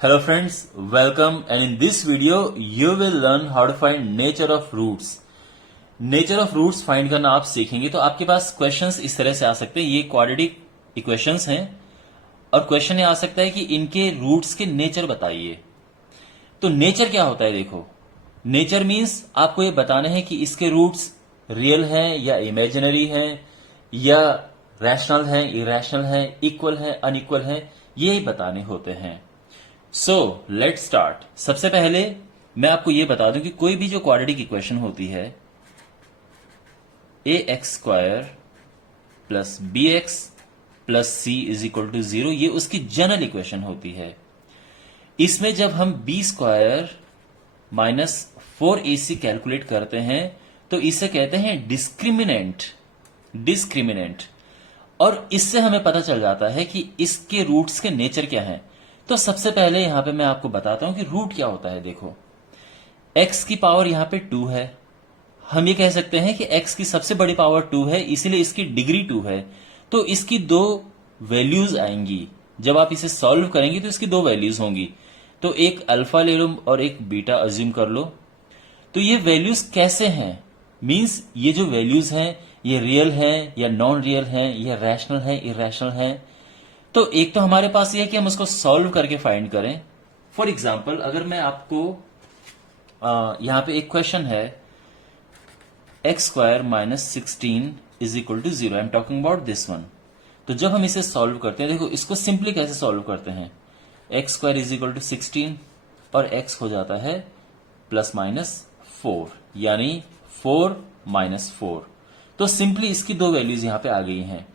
Hello friends, welcome, and in this video you will learn how to find nature of roots. Nature of roots find करना आप सीखेंगे तो आपके पास questions इस तरह से आ सकते हैं। ये क्वाड्रेटिक इक्वेशंस हैं और क्वेश्चन ये आ सकता है कि इनके रूट्स के नेचर बताइए। तो नेचर क्या होता है? देखो, नेचर मीन्स आपको ये बताना है कि इसके रूट्स रियल हैं या इमेजिनरी हैं या रैशनल हैं, इरेशनल हैं, इक्वल हैं, अनइक्वल हैं, ये बताने होते हैं। So let start. सबसे पहले मैं आपको यह बता दूं कि कोई भी जो क्वाड्रेटिक इक्वेशन होती है a x square plus b x plus c is equal to 0, ये उसकी जनरल इक्वेशन होती है। इसमें जब हम B square minus 4ac calculate करते हैं तो इसे कहते हैं डिस्क्रिमिनेंट। और इससे हमें पता चल जाता है कि इसके रूट्स के नेचर क्या हैं। तो सबसे पहले यहां पे मैं आपको बताता हूं कि रूट क्या होता है। देखो, x की पावर यहां पे 2 है। हम ये कह सकते हैं कि x की सबसे बड़ी पावर 2 है, इसीलिए इसकी डिग्री 2 है। तो इसकी दो वैल्यूज आएंगी। जब आप इसे सॉल्व करेंगे तो इसकी दो वैल्यूज होंगी। तो एक अल्फा ले लो और एक बीटा अज्यूम कर लो। तो ये वैल्यूज कैसे हैं? मींस ये जो वैल्यूज हैं ये रियल हैं या नॉन रियल हैं, ये रैशनल है, इरेशनल है। तो एक तो हमारे पास ये है कि हम उसको सॉल्व करके फाइंड करें। फॉर एग्जाम्पल, अगर मैं आपको यहां पे एक क्वेश्चन है X square minus 16 is equal to 0, I am talking about this one. तो जब हम इसे सॉल्व करते हैं, देखो इसको सिंपली कैसे सॉल्व करते हैं। X square is equal to 16 और एक्स हो जाता है प्लस माइनस 4, यानी 4 माइनस 4। तो सिंपली इसकी दो वैल्यूज यहां पे आ गई हैं।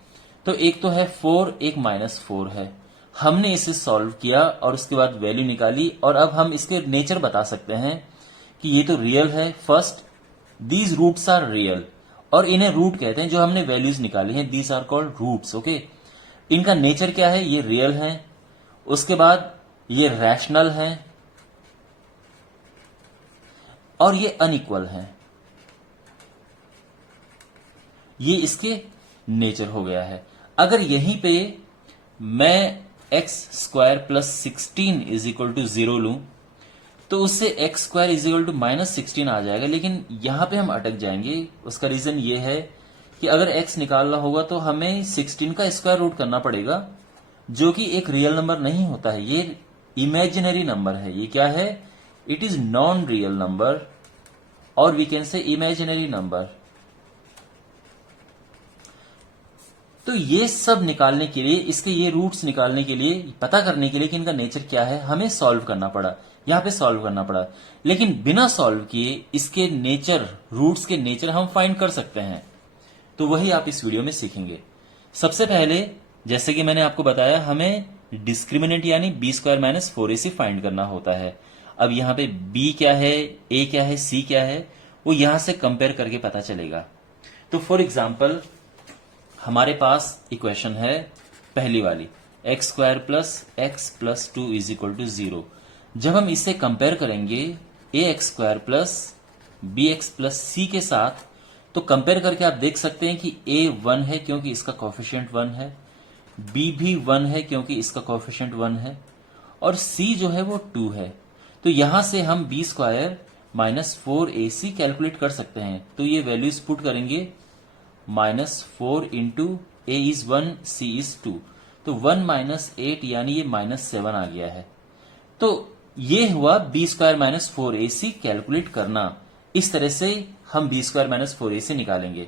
तो एक तो है 4, एक माइनस 4 है। हमने इसे सॉल्व किया और उसके बाद वैल्यू निकाली और अब हम इसके नेचर बता सकते हैं कि ये तो रियल है। First, these roots are real, और इन्हें रूट कहते हैं। जो हमने वैल्यूज निकाली हैं these are called roots. Okay, इनका नेचर क्या है? ये रियल है, उसके बाद ये रैशनल है और ये अनइक्वल है। ये इसके नेचर हो गया है। अगर यहीं पे मैं X square plus 16 is equal to 0 लूं तो उससे X square is equal to minus 16 आ जाएगा, लेकिन यहां पे हम अटक जाएंगे। उसका रीजन ये है कि अगर एक्स निकालना होगा तो हमें 16 का स्क्वायर रूट करना पड़ेगा, जो कि एक रियल नंबर नहीं होता है, ये इमेजिनरी नंबर है। ये क्या है? It is non real number और we can say imaginary number. तो ये सब निकालने के लिए, इसके ये रूट्स निकालने के लिए, पता करने के लिए कि इनका नेचर क्या है, हमें सॉल्व करना पड़ा। यहां पे सॉल्व करना पड़ा, लेकिन बिना सॉल्व किए इसके नेचर, रूट्स के नेचर हम फाइंड कर सकते हैं। तो वही आप इस वीडियो में सीखेंगे। सबसे पहले, जैसे कि मैंने आपको बताया, हमें डिस्क्रिमिनेंट यानी B square minus 4ac find करना होता है। अब यहां पे बी क्या है, ए क्या है, सी क्या है, वो यहां से कंपेयर करके पता चलेगा। तो फॉर एग्जाम्पल, हमारे पास इक्वेशन है पहली वाली, x square plus 2 is equal to 0। जब हम इसे कंपेयर करेंगे a x square plus b x plus c के साथ, तो कंपेयर करके आप देख सकते हैं कि ए 1 है क्योंकि इसका कोफिशिएंट 1 है, बी भी 1 है क्योंकि इसका कोफिशिएंट 1 है, और सी जो है वो 2 है। तो यहां से हम B square minus 4ac calculate कर सकते हैं। तो ये वैल्यूज पुट करेंगे, -4 into A is 1, C is 2, तो 1 माइनस 8 यानी ये -7 आ गया है। तो ये हुआ B square minus 4ac calculate करना। इस तरह से हम बी स्क्वायर माइनस 4ac निकालेंगे।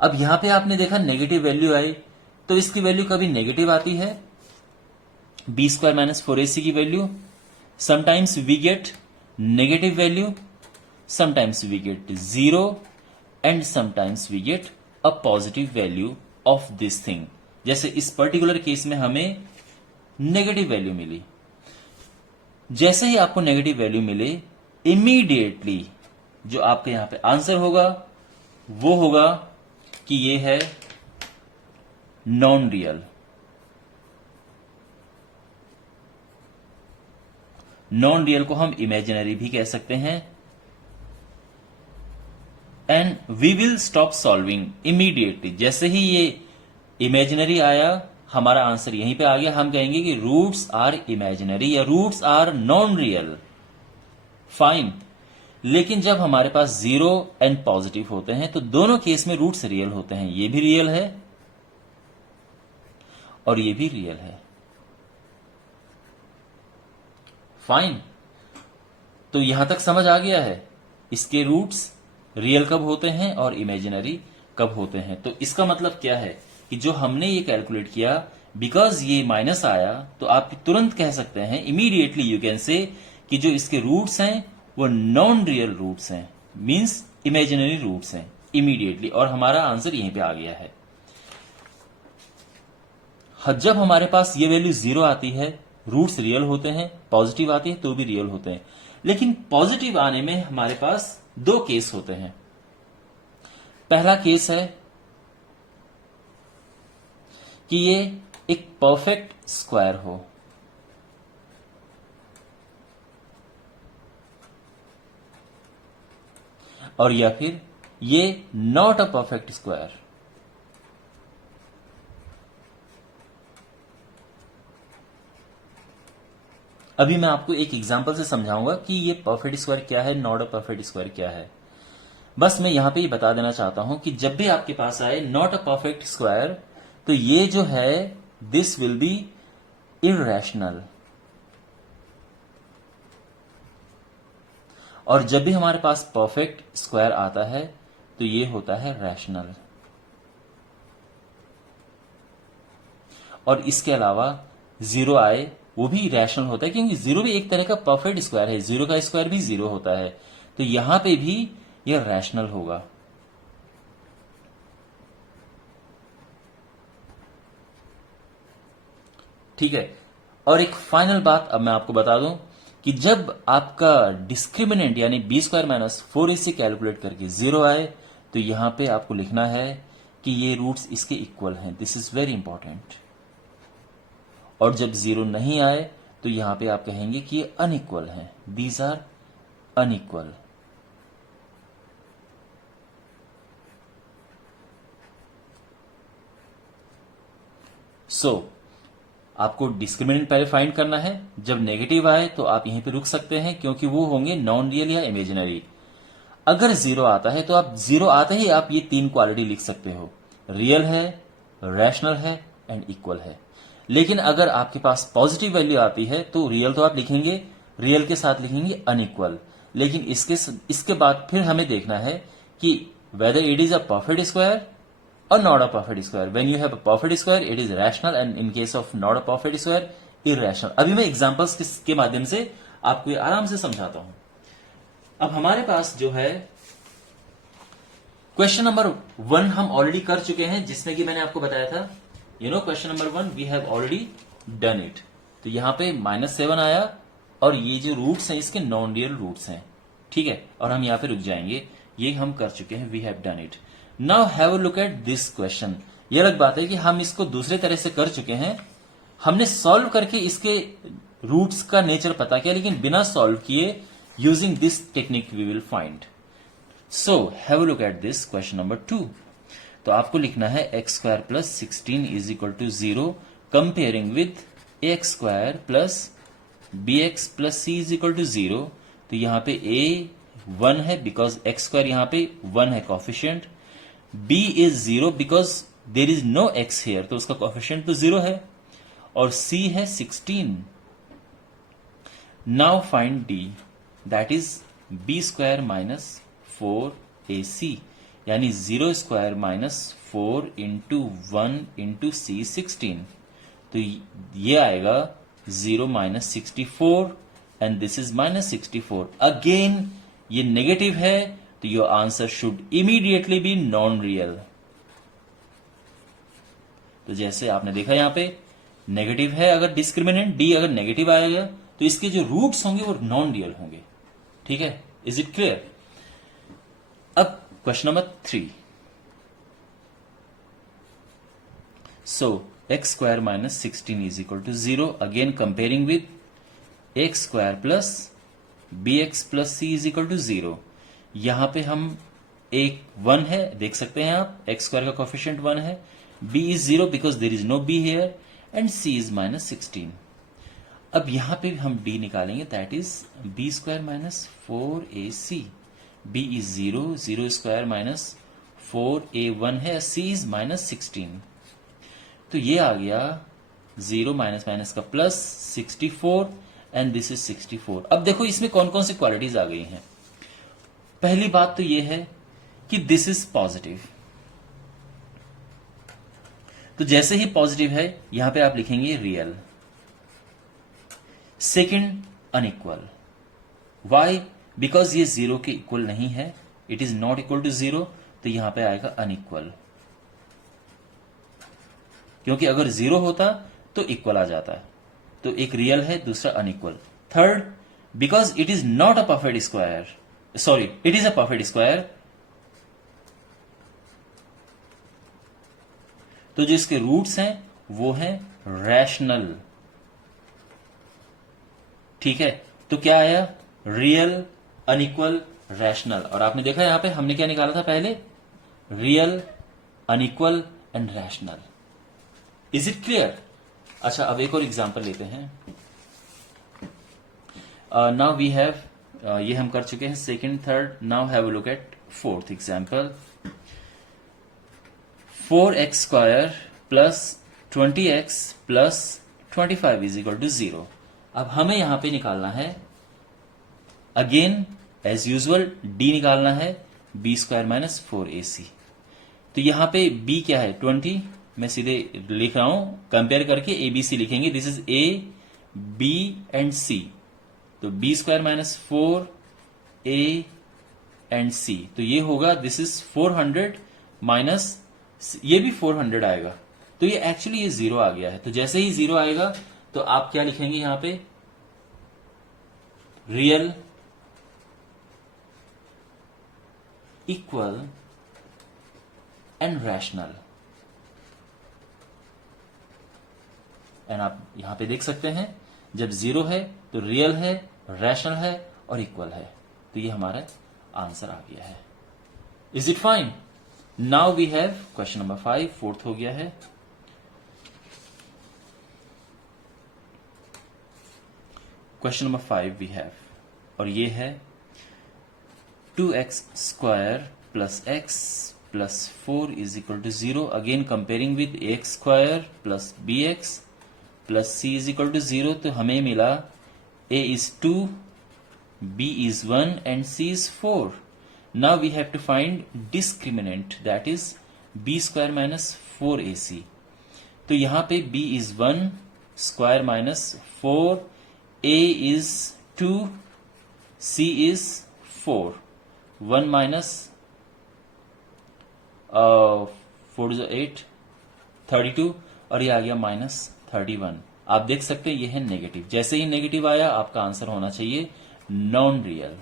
अब यहां पे आपने देखा नेगेटिव वैल्यू आई, तो इसकी वैल्यू कभी नेगेटिव आती है, बी स्क्वायर माइनस 4ac की वैल्यू। Sometimes we get negative value, sometimes we get 0 and sometimes we get a positive value of this thing. जैसे इस पर्टिकुलर केस में हमें नेगेटिव वैल्यू मिली। जैसे ही आपको नेगेटिव वैल्यू मिले, इमीडिएटली जो आपके यहां पे आंसर होगा वो होगा कि ये है नॉन रियल। नॉन रियल को हम इमेजिनरी भी कह सकते हैं। And we will stop solving immediately. जैसे ही ये इमेजिनरी आया हमारा आंसर यहीं पे आ गया। हम कहेंगे कि रूट्स आर इमेजिनरी या roots are non real. Fine. लेकिन जब हमारे पास 0 एंड पॉजिटिव होते हैं तो दोनों केस में रूट्स रियल होते हैं। ये भी रियल है और ये भी रियल है। फाइन। तो यहां तक समझ आ गया है इसके रूट्स रियल कब होते हैं और इमेजिनरी कब होते हैं। तो इसका मतलब क्या है कि जो हमने ये कैलकुलेट किया, बिकॉज ये माइनस आया, तो आप तुरंत कह सकते हैं, इमीडिएटली यू कैन से, कि जो इसके रूट्स हैं वो नॉन रियल रूट्स हैं, मींस इमेजिनरी रूट्स हैं इमीडिएटली। और हमारा आंसर यहीं पे आ गया है। जब हमारे पास ये वैल्यू 0 आती है, रूट्स रियल होते हैं, पॉजिटिव आती है तो भी रियल होते हैं। लेकिन पॉजिटिव आने में हमारे पास दो केस होते हैं। पहला केस है कि ये एक परफेक्ट स्क्वायर हो, और या फिर ये नॉट अ परफेक्ट स्क्वायर। अभी मैं आपको एक एग्जांपल से समझाऊंगा कि ये परफेक्ट स्क्वायर क्या है, नॉट अ परफेक्ट स्क्वायर क्या है। बस मैं यहां पे ये बता देना चाहता हूं कि जब भी आपके पास आए नॉट अ परफेक्ट स्क्वायर, तो ये जो है दिस विल बी इररेशनल, और जब भी हमारे पास परफेक्ट स्क्वायर आता है तो ये होता है रैशनल। और इसके अलावा 0 आए वो भी रैशनल होता है, क्योंकि 0 भी एक तरह का परफेक्ट स्क्वायर है। 0 का स्क्वायर भी 0 होता है, तो यहां पे भी यह रैशनल होगा। ठीक है। और एक फाइनल बात अब मैं आपको बता दूं कि जब आपका डिस्क्रिमिनेंट यानी B square minus 4ac calculate करके 0 आए, तो यहां पे आपको लिखना है कि ये रूट्स इसके इक्वल हैं। This is very important. और जब 0 नहीं आए तो यहां पे आप कहेंगे कि ये अनइक्वल हैं, दीज आर अनइक्वल। सो आपको डिस्क्रिमिनेंट पहले फाइंड करना है। जब नेगेटिव आए तो आप यहीं पे रुक सकते हैं, क्योंकि वो होंगे नॉन रियल या इमेजिनरी। अगर 0 आता है तो आप 0 आते ही आप ये 3 क्वालिटी लिख सकते हो, रियल है, रैशनल है एंड इक्वल है। लेकिन अगर आपके पास पॉजिटिव वैल्यू आती है तो रियल तो आप लिखेंगे, रियल के साथ लिखेंगे अनइक्वल। लेकिन इसके बाद फिर हमें देखना है कि whether it is a perfect square or not a perfect square. When you have a perfect square, it is rational, and in case of not a perfect square, irrational. अभी मैं एग्जांपल्स के माध्यम से आपको ये आराम से समझाता हूं। अब हमारे पास जो है क्वेश्चन नंबर 1 हम ऑलरेडी कर चुके हैं, जिसमें कि मैंने आपको बताया था, question number 1 we have already done it. तो यहां पे -7 आया, और ये जो रूट्स हैं इसके नॉन रियल रूट्स हैं। ठीक है, और हम यहां पे रुक जाएंगे, ये हम कर चुके हैं, we have done it. Now have a look at this question. यह अलग बात है कि हम इसको दूसरे तरह से कर चुके हैं, हमने सॉल्व करके इसके रूट्स का नेचर पता किया, लेकिन बिना सॉल्व किए using this technique we will find. So have a look at this question number 2। तो आपको लिखना है x square plus 16 is equal to 0 comparing with ax square plus bx plus c is equal to 0। तो यहां पे a 1 है because x square यहां पे 1 है coefficient, b is 0 because there is no x here, तो उसका कॉफिशियंट तो 0 है, और c है 16। Now find d, that is b square minus 4ac, यानी 0 square minus 4 into 1 into c 16। तो ये आएगा 0 minus 64 and this is minus 64। Again ये नेगेटिव है, तो your answer should immediately be non real. तो जैसे आपने देखा यहां पे नेगेटिव है, अगर डिस्क्रिमिनेंट d अगर नेगेटिव आएगा तो इसके जो रूट्स होंगे वो नॉन रियल होंगे। ठीक है, इज इट क्लियर? अब question number 3। So x square minus 16 is equal to 0, again comparing with x square plus bx plus c is equal to 0। यहां पे हम एक 1 है, देख सकते हैं आप, x स्क्वायर का कोफिशिएंट 1 है, b is 0 because there is no b here and c is minus 16. अब यहां पे हम d निकालेंगे, that is b square minus 4ac. b is 0, 0 square minus 4a1 है, c इज माइनस 16. तो ये आ गया 0 माइनस माइनस का प्लस 64 एंड दिस इज 64. अब देखो इसमें कौन कौन सी क्वालिटीज आ गई हैं. पहली बात तो ये है कि दिस इज पॉजिटिव. तो जैसे ही पॉजिटिव है यहां पे आप लिखेंगे real. Second, unequal. Why? Because ये 0 के इक्वल नहीं है, it is not equal to 0, तो यहां पे आएगा अनइक्वल. क्योंकि अगर 0 होता तो इक्वल आ जाता है. तो एक रियल है, दूसरा unequal. Third, because it is not a perfect square, sorry it is a perfect square, तो जो इसके रूट्स हैं वो हैं रैशनल. ठीक है, तो क्या आया? Real, unequal, rational. और आपने देखा यहां पे हमने क्या निकाला था पहले? Real, unequal and rational. Is it clear? अच्छा, अब एक और एग्जांपल लेते हैं. नाउ वी हैव, ये हम कर चुके हैं second, third. Now have a look at fourth example. 4x square plus 20x plus 25 is equal to 0. अब हमें यहां पे निकालना है, अगेन एज यूजुअल d निकालना है, b स्क्वायर माइनस 4ac. तो यहां पे b क्या है? 20. मैं सीधे लिख रहा हूं, कंपेयर करके abc लिखेंगे. This is a, b and c. तो b square minus 4a and c. तो ये होगा, दिस इज 400 माइनस, ये भी 400 आएगा. तो ये एक्चुअली ये 0 आ गया है. तो जैसे ही 0 आएगा तो आप क्या लिखेंगे यहां पे? Real, equal and rational. And आप यहां पे देख सकते हैं, जब 0 है तो रियल है, रैशनल है और इक्वल है. तो ये हमारा आंसर आ गया है. Is it fine? Now we have question number 5. Fourth हो गया है. क्वेश्चन नंबर 5 वी हैव, और ये है 2x square plus x plus 4 is equal to 0. Again comparing with ax square plus bx plus c is equal to 0. तो हमें मिला a is 2, b is 1 and c is 4. Now we have to find discriminant, that is b square minus 4ac. तो यहां पे b is 1, square minus 4, a is 2, c is 4. 1 minus 4 is 8, 32, और ये आ गया minus 31. आप देख सकते हैं ये है नेगेटिव. जैसे ही नेगेटिव आया आपका आंसर होना चाहिए non real.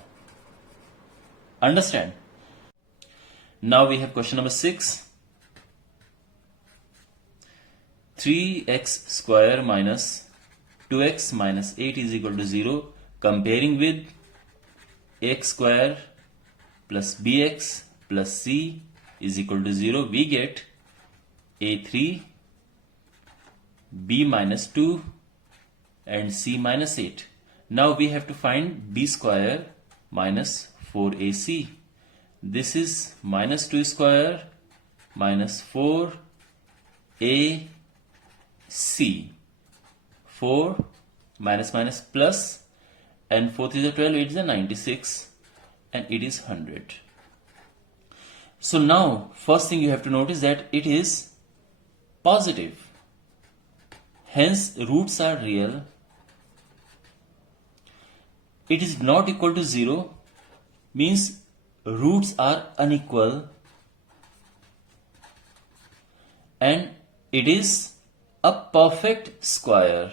Understand? Now we have question number 6. 3x square minus 2x minus 8 is equal to 0. Comparing with x square plus bx plus c is equal to 0, we get a3, b minus 2 and c minus 8. Now we have to find b square minus 4ac. This is minus 2 square minus 4ac. 4 minus minus plus, and 4 is a 12, it is a 96, and it is 100. So now first thing you have to notice that it is positive. Hence roots are real. It is not equal to 0, means roots are unequal, and it is a perfect square.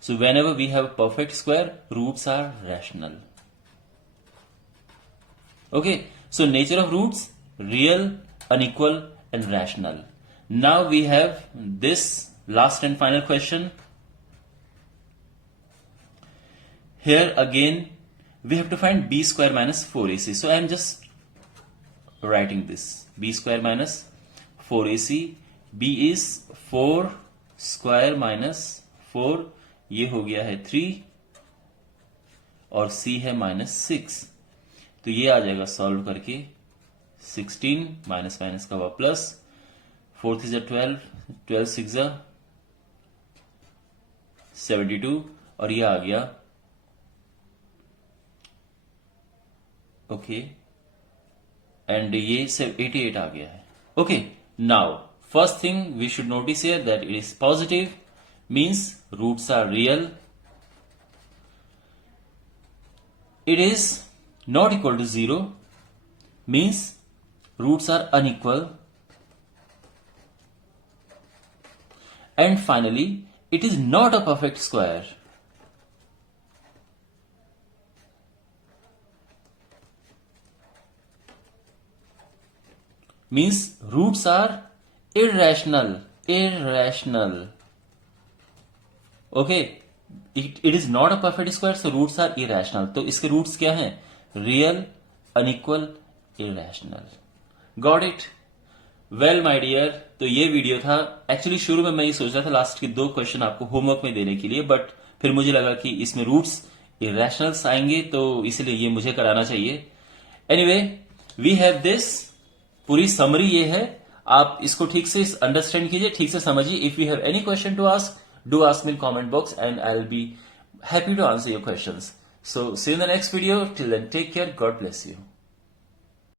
So whenever we have a perfect square, roots are rational. Okay, so nature of roots, real, unequal and rational. Now we have this last and final question. Here again we have to find b square minus 4ac. So I am just writing this b square minus 4ac. b is 4 square minus 4, ये हो गया है 3 और c है -6. तो ये आ जाएगा solve करके 16 माइनस माइनस का हुआ प्लस 4 3 12, 12 6 72 और ये आ गया ओके एंड ये 88 आ गया है. Okay, now first thing we should notice here that it is positive, means roots are real. It is not equal to 0, means roots are unequal. And finally, it is not a perfect square. Means roots are irrational. Okay. It is not a perfect square, so roots are irrational. तो इसके roots क्या हैं? Real, unequal, irrational. Got it? Well, my dear, तो ये video था. Actually शुरू में मैं ये सोच रहा था लास्ट के 2 क्वेश्चन आपको होमवर्क में देने के लिए, बट फिर मुझे लगा कि इसमें रूट्स इरेशनल्स आएंगे, तो इसलिए ये मुझे कराना चाहिए. Anyway, we have this. पूरी समरी ये है. आप इसको ठीक से अंडरस्टैंड कीजिए, ठीक से समझिए. If you have any question to ask, do ask me in comment box and I'll be happy to answer your questions. So see you in the next video. Till then, take care. God bless you.